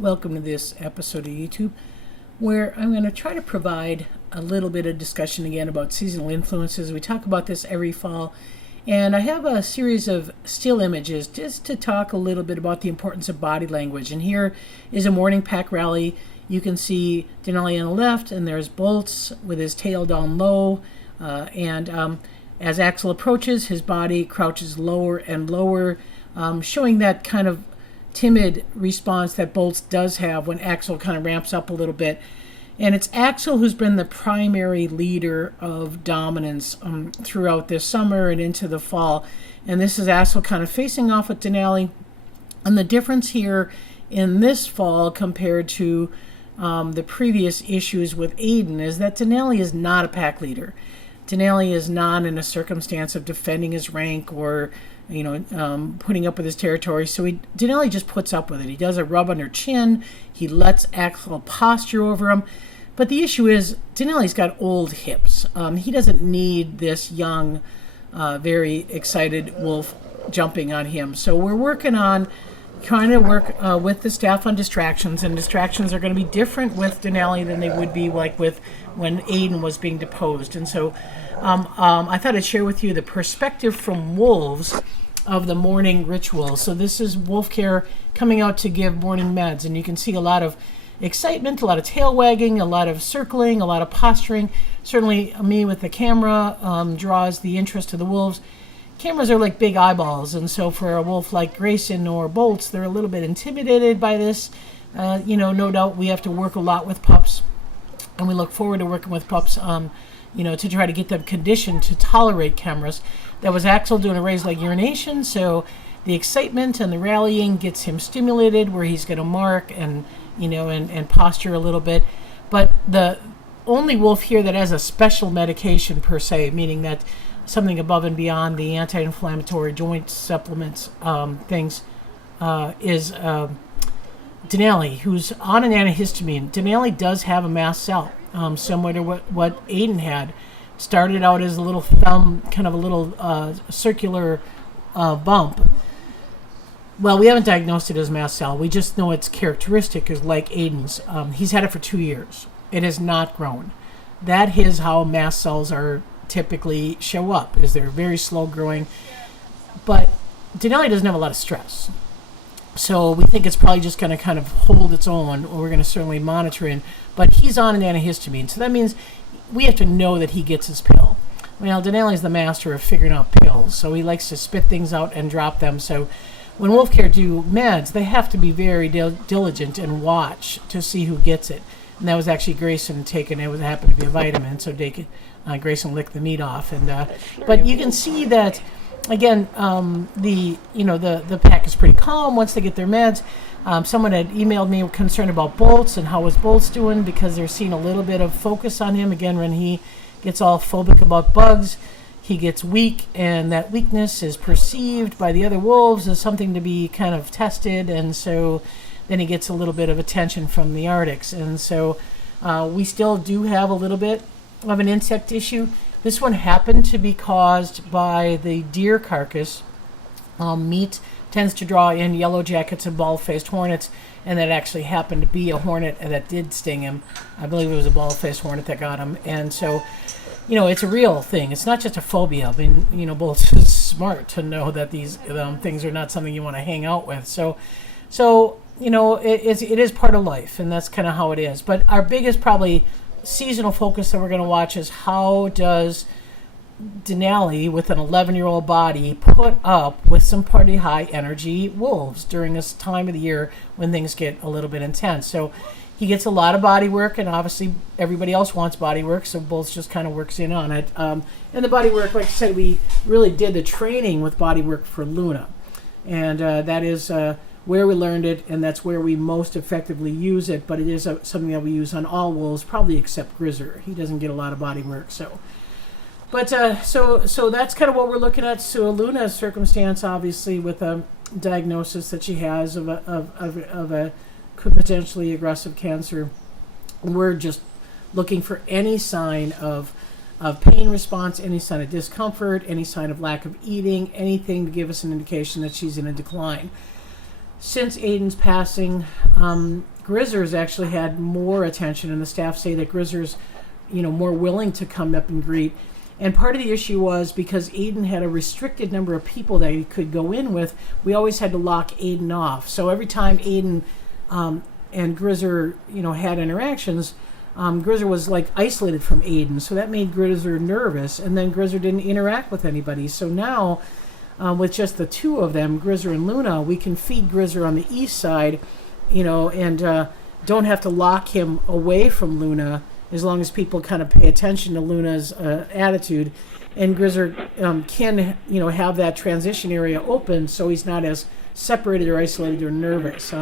Welcome to this episode of YouTube where I'm going to try to provide a little bit of discussion again about seasonal influences. We talk about this every fall, and I have a series of still images just to talk a little bit about the importance of body language. And here is a morning pack rally. You can see Denali on the left, and there's Bolts with his tail down low, as Axel approaches, his body crouches lower and lower, showing that kind of timid response that Bolts does have when Axel kind of ramps up a little bit. And it's Axel who's been the primary leader of dominance throughout this summer and into the fall. And this is Axel kind of facing off with Denali. And the difference here in this fall compared to the previous issues with Aiden is that Denali is not a pack leader. Denali is not in a circumstance of defending his rank or putting up with his territory. So Denali just puts up with it. He does a rub on her chin. He lets Axel posture over him. But the issue is Denali's got old hips. He doesn't need this young, very excited wolf jumping on him. So we're trying to work with the staff on distractions, and distractions are going to be different with Denali than they would be like with when Aiden was being deposed. And so I thought I'd share with you the perspective from wolves of the morning ritual. So this is wolf care coming out to give morning meds, and you can see a lot of excitement, a lot of tail wagging, a lot of circling, a lot of posturing. Certainly me with the camera draws the interest of the wolves. Cameras are like big eyeballs, and so for a wolf like Grayson or Bolts, they're a little bit intimidated by this. No doubt we have to work a lot with pups, and we look forward to working with pups to try to get them conditioned to tolerate cameras. That was Axel doing a raised leg urination, so the excitement and the rallying gets him stimulated where he's going to mark and posture a little bit. But the only wolf here that has a special medication per se, meaning that something above and beyond the anti-inflammatory joint supplements is Denali, who's on an antihistamine. Denali does have a mast cell, similar to what Aiden had. Started out as a little thumb, kind of a little circular bump. Well, we haven't diagnosed it as mast cell. We just know its characteristic is like Aiden's. He's had it for 2 years. It has not grown. That is how mast cells are typically show up, is they're very slow growing. But Denali doesn't have a lot of stress. So we think it's probably just going to kind of hold its own, or we're going to certainly monitor him. But he's on an antihistamine, so that means we have to know that he gets his pill. Well, Denali's the master of figuring out pills, so he likes to spit things out and drop them. So when wolf care do meds, they have to be very diligent and watch to see who gets it. And that was actually Grayson taking it. It happened to be a vitamin, so Grayson licked the meat off. But you can see that again. The pack is pretty calm once they get their meds. Someone had emailed me concerned about Bolts and how was Bolts doing, because they're seeing a little bit of focus on him. Again, when he gets all phobic about bugs, he gets weak, and that weakness is perceived by the other wolves as something to be kind of tested, and so then he gets a little bit of attention from the Arctics. And so we still do have a little bit of an insect issue. This one happened to be caused by the deer carcass. Meat tends to draw in yellow jackets and bald-faced hornets, and that actually happened to be a hornet that did sting him. I believe it was a bald-faced hornet that got him. And so, it's a real thing. It's not just a phobia. I mean, Bolts is smart to know that these things are not something you want to hang out with. So it is part of life, and that's kind of how it is. But our biggest probably seasonal focus that we're going to watch is how does Denali, with an 11-year-old body, put up with some pretty high energy wolves during this time of the year when things get a little bit intense. So he gets a lot of body work, and obviously everybody else wants body work, so Bolts just kind of works in on it. And the body work, like I said, we really did the training with body work for Luna, and that is where we learned it, and that's where we most effectively use it. But it is something that we use on all wolves, probably except Grizzer. He doesn't get a lot of body work, so. But so that's kind of what we're looking at. So Luna's circumstance, obviously, with a diagnosis that she has of a potentially aggressive cancer, we're just looking for any sign of pain response, any sign of discomfort, any sign of lack of eating, anything to give us an indication that she's in a decline. since Aiden's passing, Grizzer's actually had more attention, and the staff say that Grizzer's, more willing to come up and greet. And part of the issue was because Aiden had a restricted number of people that he could go in with, we always had to lock Aiden off. So every time Aiden and Grizzer, had interactions, Grizzer was like isolated from Aiden. So that made Grizzer nervous, and then Grizzer didn't interact with anybody. So now, with just the two of them, Grizzer and Luna, we can feed Grizzer on the east side, and don't have to lock him away from Luna, as long as people kind of pay attention to Luna's attitude. And Grizzer can, have that transition area open so he's not as separated or isolated or nervous.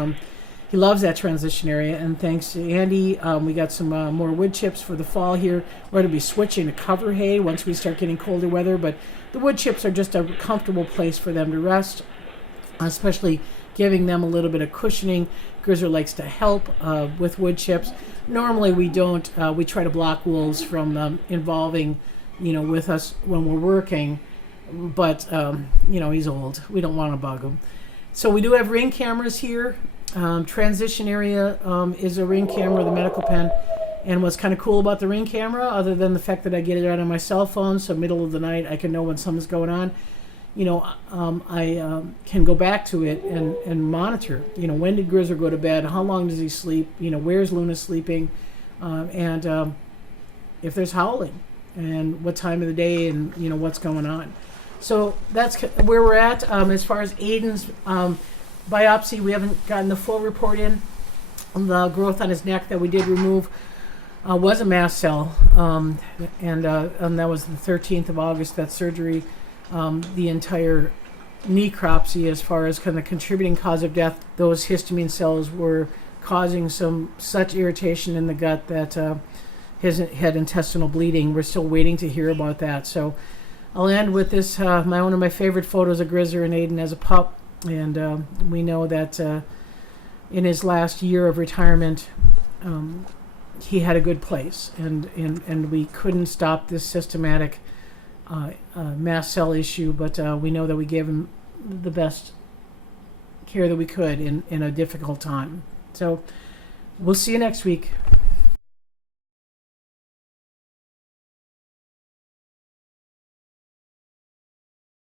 He loves that transition area, and thanks to Andy, we got some more wood chips for the fall here. We're going to be switching to cover hay once we start getting colder weather, but the wood chips are just a comfortable place for them to rest, especially giving them a little bit of cushioning. Grizzer likes to help with wood chips. Normally we don't. We try to block wolves from involving, with us when we're working. But, he's old. We don't want to bug him. So we do have ring cameras here. Transition area is a ring camera, the medical pen. And what's kind of cool about the ring camera, other than the fact that I get it out on my cell phone, so middle of the night I can know when something's going on, I can go back to it and monitor. When did Grizzer go to bed? How long does he sleep? Where's Luna sleeping? And if there's howling, and what time of the day, and what's going on. So that's where we're at. As far as Aiden's biopsy, we haven't gotten the full report in. The growth on his neck that we did remove was a mast cell, and that was the 13th of August, that surgery. The entire necropsy, as far as kind of contributing cause of death, those histamine cells were causing such irritation in the gut that his had intestinal bleeding. We're still waiting to hear about that. So I'll end with this, one of my favorite photos of Grizzer and Aiden as a pup. And we know that in his last year of retirement, he had a good place. And we couldn't stop this systematic mast cell issue, but we know that we gave him the best care that we could in a difficult time. So we'll see you next week.